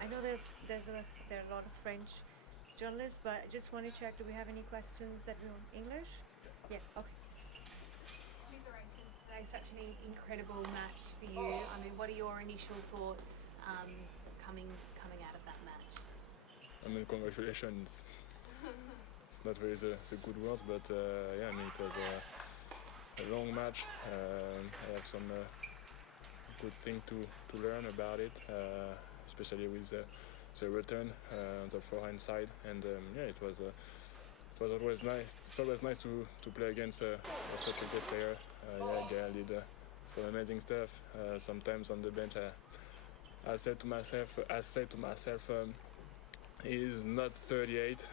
I know there are a lot of French journalists, but I just want to check, do we have any questions that are in English? Yeah, okay. Commiserations today, such an incredible match for you. I mean, what are your initial thoughts coming out of that match? I mean, congratulations. It's not very the good word, but yeah, I mean, it was a long match. I have some good thing to learn about it, especially with the return on the forehand side, and yeah, it was always nice. It's always nice to play against such a good player. Yeah, Gael did some amazing stuff. Sometimes on the bench, I said to myself, he's not 38,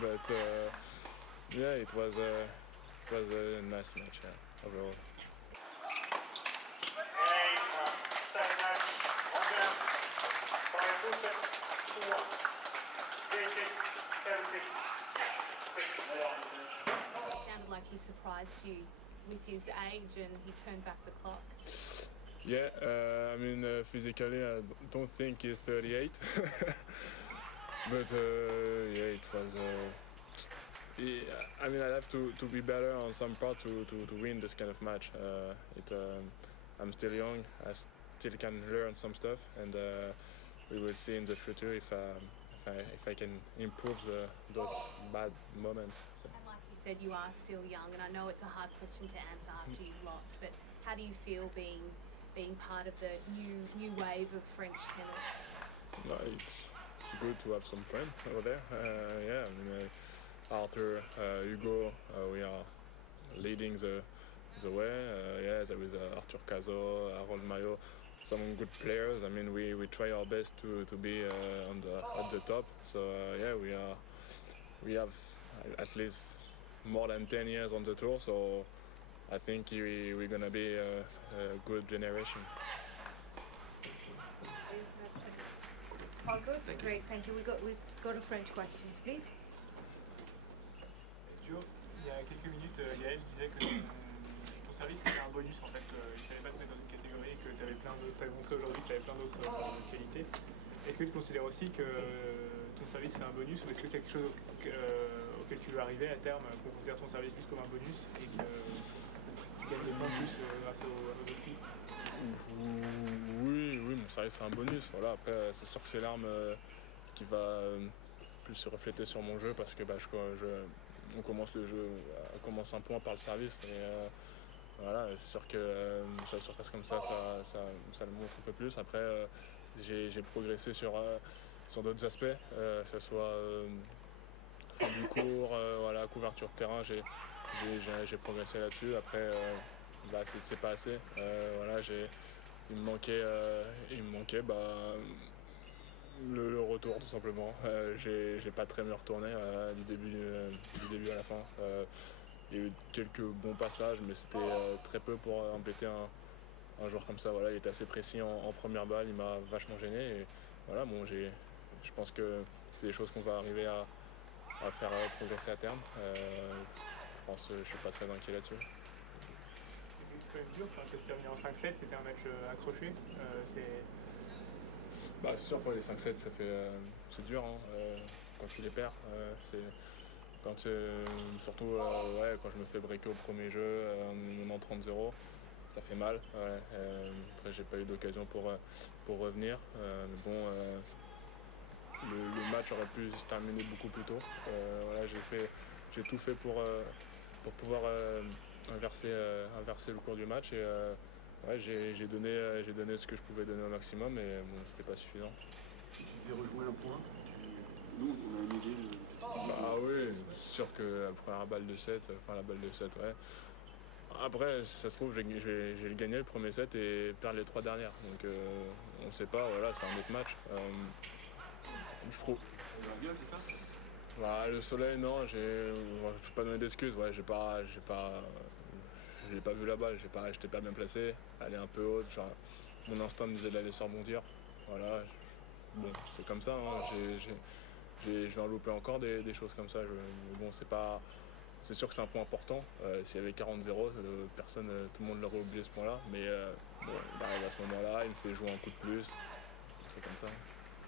but yeah, it was a nice match, yeah, overall. It sounded like he surprised you with his age and he turned back the clock. Yeah, I mean, physically, I don't think he's 38, but yeah, it was. Yeah, I mean, I have to be better on some part to win this kind of match. I'm still young. I still can learn some stuff, and we will see in the future if I can improve those bad moments. So. And like you said, you are still young, and I know it's a hard question to answer after you've lost, but how do you feel being part of the new wave of French tennis? No, it's good to have some friends over there. Yeah, I mean, Arthur, Hugo, we are leading the way. Yeah, there is Arthur Cazot, Harold Mayo, some good players. I mean, we try our best to be at the top. So yeah, we have at least more than 10 years on the tour. So I think we're gonna be a good generation. All good? Great, thank you. We go to French questions, please. Joe, il y a quelques minutes, Gaël disait que ton service c'était un bonus en fait. Il ne fallait pas te mettre dans une catégorie, que tu avais montré aujourd'hui que tu avais plein d'autres qualités. Est-ce que tu considères aussi que ton service c'est un bonus ou est-ce que c'est quelque chose auquel tu veux arriver à terme, qu'on considère ton service juste comme un bonus et que tu gagnes des points plus grâce aux autres filles? Oui, mon service c'est un bonus. Voilà, après, c'est sûr que c'est l'arme qui va plus se refléter sur mon jeu parce que on commence le jeu, on commence un point par le service et voilà, c'est sûr que sur la surface comme ça le montre un peu plus. Après, j'ai progressé sur d'autres aspects, que ce soit fond du cours, voilà, couverture de terrain, j'ai progressé là-dessus. Après, c'est pas assez. Voilà, il me manquait le retour tout simplement. J'ai pas très bien retourné du début à la fin. Il y a eu quelques bons passages, mais c'était très peu pour embêter un joueur comme ça. Voilà, il était assez précis en première balle, il m'a vachement gêné. Et voilà, bon, je pense que c'est des choses qu'on va arriver à faire progresser à terme. Je pense que je suis pas très inquiet là-dessus. C'est quand même dur, ça s'est terminé en 5-7, c'était un match accroché. C'est sûr pour les 5-7 c'est dur hein, quand tu les perds. Surtout quand je me fais breaker au premier jeu en menant 30-0, ça fait mal. Ouais. Après j'ai pas eu d'occasion pour revenir. Mais bon, le match aurait pu se terminer beaucoup plus tôt. Voilà, j'ai tout fait pour pouvoir inverser le cours du match et ouais, j'ai donné ce que je pouvais donner au maximum, mais bon, c'était pas suffisant. Si tu devais rejouer un point, nous, on a une idée de... Bah oui, c'est sûr que la première balle de 7, ouais. Après, ça se trouve, j'ai gagné le premier set et perdre les 3 dernières. Donc on sait pas, voilà, c'est un autre match. Je trouve. On va bien, c'est ça? Bah, le soleil, non, je vais pas donner d'excuses. Ouais, j'ai pas vu la balle, j'étais pas bien placé. Elle est un peu haute, genre, mon instinct me disait d'aller se rebondir. Voilà, bon, c'est comme ça. Hein. Je vais en louper encore des choses comme ça. Mais bon, c'est sûr que c'est un point important. S'il y avait 40-0, tout le monde l'aurait oublié ce point-là. Mais bon, il arrive à ce moment-là, il me fait jouer un coup de plus. C'est comme ça.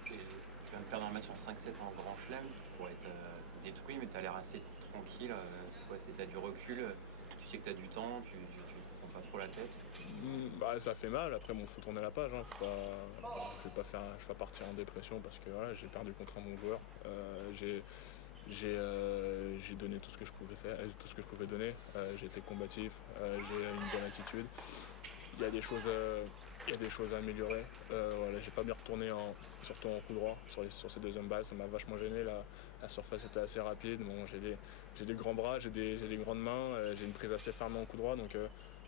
tu viens de perdre un match en 5-7 en Grand Chelem pour être détruit, mais tu as l'air assez tranquille. C'est quoi? Tu as du recul, tu sais que tu as du temps, tu te prends pas trop la tête. Bah, ça fait mal. Après, bon, faut tourner la page. Hein. Je vais pas partir en dépression parce que voilà, j'ai perdu contre un bon joueur. J'ai donné tout ce que je pouvais faire, tout ce que je pouvais donner. J'ai été combatif, j'ai une bonne attitude. Il y a des choses à améliorer. Voilà, j'ai pas bien retourné surtout en coup droit sur ces deuxièmes balles. Ça m'a vachement gêné. La surface était assez rapide. Bon, j'ai des grands bras, j'ai des grandes mains, j'ai une prise assez ferme en coup droit. Donc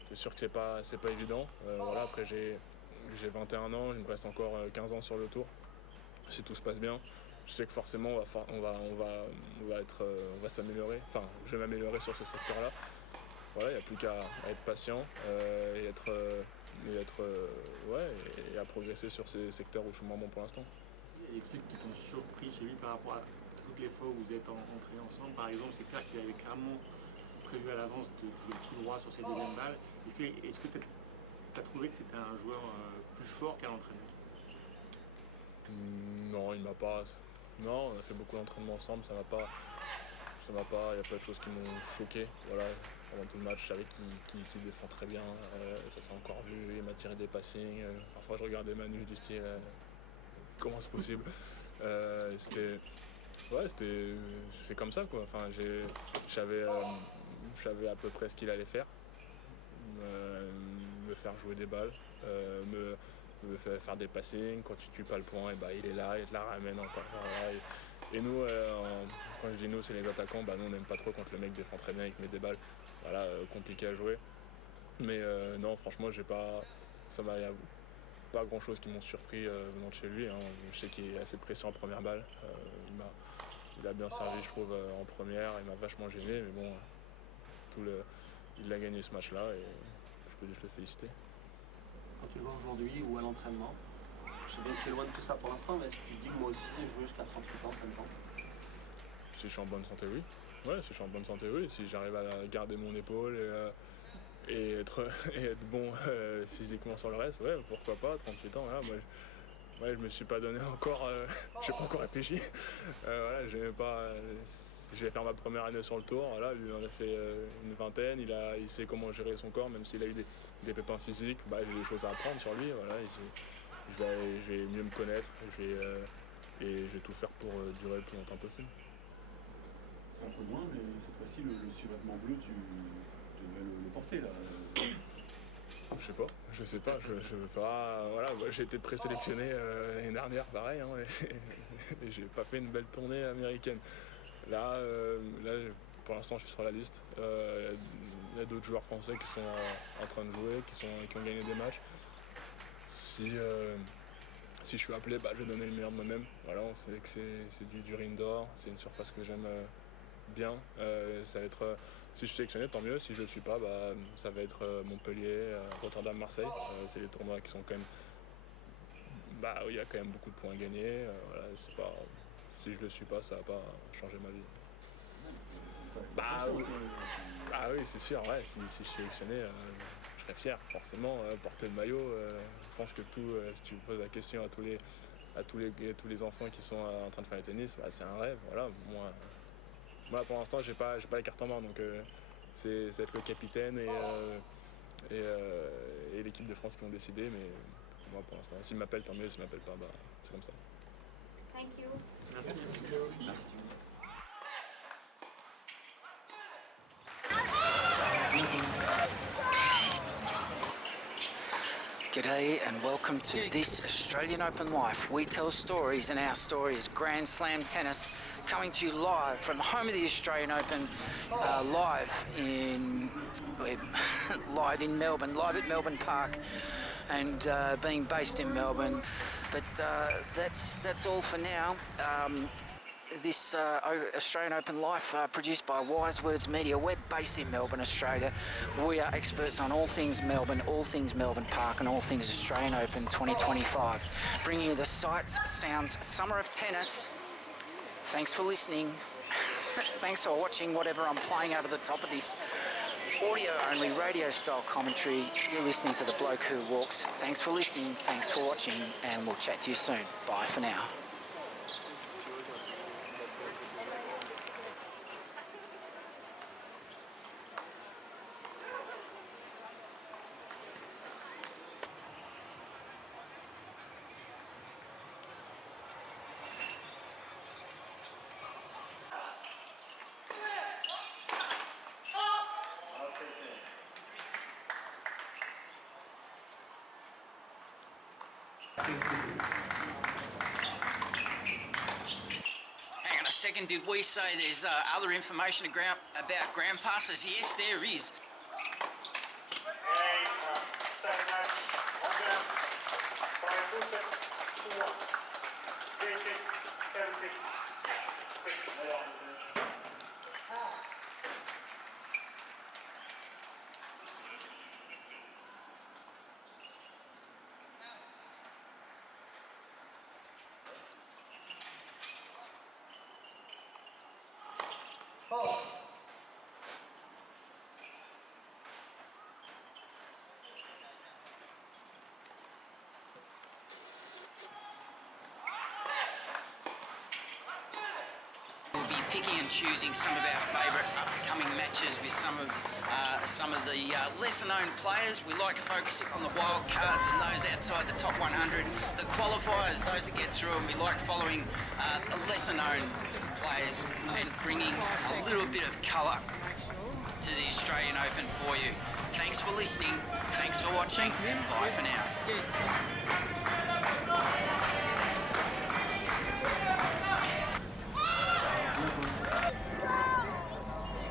c'est sûr que c'est pas évident. Voilà, après j'ai 21 ans, il me reste encore 15 ans sur le tour. Si tout se passe bien, je sais que forcément on va s'améliorer. Enfin, je vais m'améliorer sur ce secteur-là. Voilà, il n'y a plus qu'à être patient et à progresser sur ces secteurs où je suis moins bon pour l'instant. Il y a des trucs qui t'ont surpris chez lui par rapport à toutes les fois où vous êtes entraînés ensemble. Par exemple, c'est clair qu'il avait clairement prévu à l'avance de jouer tout droit sur ses deuxièmes balles. Est-ce que tu as trouvé que c'était un joueur plus fort qu'un entraîneur? Non, il m'a pas. Non, on a fait beaucoup d'entraînements ensemble, ça m'a pas. Il y a pas de choses qui m'ont choqué. Voilà, pendant tout le match, je savais qu'il défend très bien. Ça s'est encore vu, il m'a tiré des passings. Parfois je regardais Manu du style comment c'est possible. C'est comme ça quoi. Enfin, je savais à peu près ce qu'il allait faire. Me faire jouer des balles, me faire des passings. Quand tu tues pas le point, et bah, il est là, il te la ramène encore. Voilà. Et nous, quand je dis nous, c'est les attaquants, bah, nous on n'aime pas trop quand le mec défend très bien et qu'il met des balles. Voilà, compliqué à jouer. Mais non, franchement, y a pas grand chose qui m'ont surpris venant de chez lui. Hein. Je sais qu'il est assez précis en première balle. Il a bien servi, je trouve, en première. Il m'a vachement gêné, mais bon, il a gagné ce match-là et je peux juste le féliciter. Quand tu le vois aujourd'hui ou à l'entraînement, je sais bien que tu es loin de tout ça pour l'instant, mais est-ce que tu te dis que moi aussi, jouer jusqu'à 38 ans, ça me tente? Si je suis en bonne santé, oui. Ouais, si je suis en bonne santé, oui. Si j'arrive à garder mon épaule et être bon physiquement sur le reste, ouais, pourquoi pas, 38 ans, voilà. Moi, je me suis pas donné encore, j'ai pas encore réfléchi. Voilà, je vais faire ma première année sur le tour, voilà, lui il en a fait une vingtaine, il sait comment gérer son corps, même s'il a eu des pépins physiques, bah, j'ai des choses à apprendre sur lui, voilà, je vais mieux me connaître, et je vais tout faire pour durer le plus longtemps possible. C'est un peu loin, mais cette fois-ci, le survêtement bleu, tu devrais le porter là. Je sais pas, je veux pas. Voilà, moi, j'ai été présélectionné l'année dernière, pareil, hein, et j'ai pas fait une belle tournée américaine. Là, pour l'instant, je suis sur la liste. Il y a d'autres joueurs français qui sont en train de jouer, qui ont gagné des matchs. Si je suis appelé, bah, je vais donner le meilleur de moi-même. Voilà, on sait que c'est du indoor, c'est une surface que j'aime bien. Ça va être, si je suis sélectionné, tant mieux. Si je ne le suis pas, bah, ça va être Montpellier, Rotterdam, Marseille. C'est les tournois qui sont quand même. Bah, il y a quand même beaucoup de points à gagner. Voilà, c'est pas, si je ne le suis pas, ça ne va pas changer ma vie. Bah oui, c'est sûr. Ouais, si je suis sélectionné, je serais fier, forcément. Porter le maillot, je pense que si tu poses la question à tous les enfants qui sont en train de faire le tennis, bah, c'est un rêve. Voilà, moi pour l'instant, j'ai pas les cartes en main, donc c'est être le capitaine et l'équipe de France qui ont décidé. Mais moi, pour l'instant, s'ils m'appellent, tant mieux. S'ils m'appellent pas, bah, c'est comme ça. Thank you. Merci. G'day and welcome to this Australian Open Life. We tell stories and our story is Grand Slam Tennis, coming to you live from the home of the Australian Open, live in Melbourne, live at Melbourne Park, and being based in Melbourne. But that's all for now. This Australian Open Life produced by Wise Words Media. We're based in Melbourne, Australia. We are experts on all things Melbourne Park and all things Australian Open 2025. Bringing you the sights, sounds, summer of tennis. Thanks for listening. Thanks for watching whatever I'm playing over the top of this audio-only radio-style commentary. You're listening to The Bloke Who Walks. Thanks for listening, thanks for watching, and we'll chat to you soon. Bye for now. Hang on a second, did we say there's other information about ground passes? Yes, there is. We'll be picking and choosing some of our favourite upcoming matches with some of the lesser-known players. We like focusing on the wild cards and those outside the top 100. The qualifiers, those that get through, and we like following the lesser-known players and bringing a little bit of colour to the Australian Open for you. Thanks for listening. Thanks for watching. And bye for now.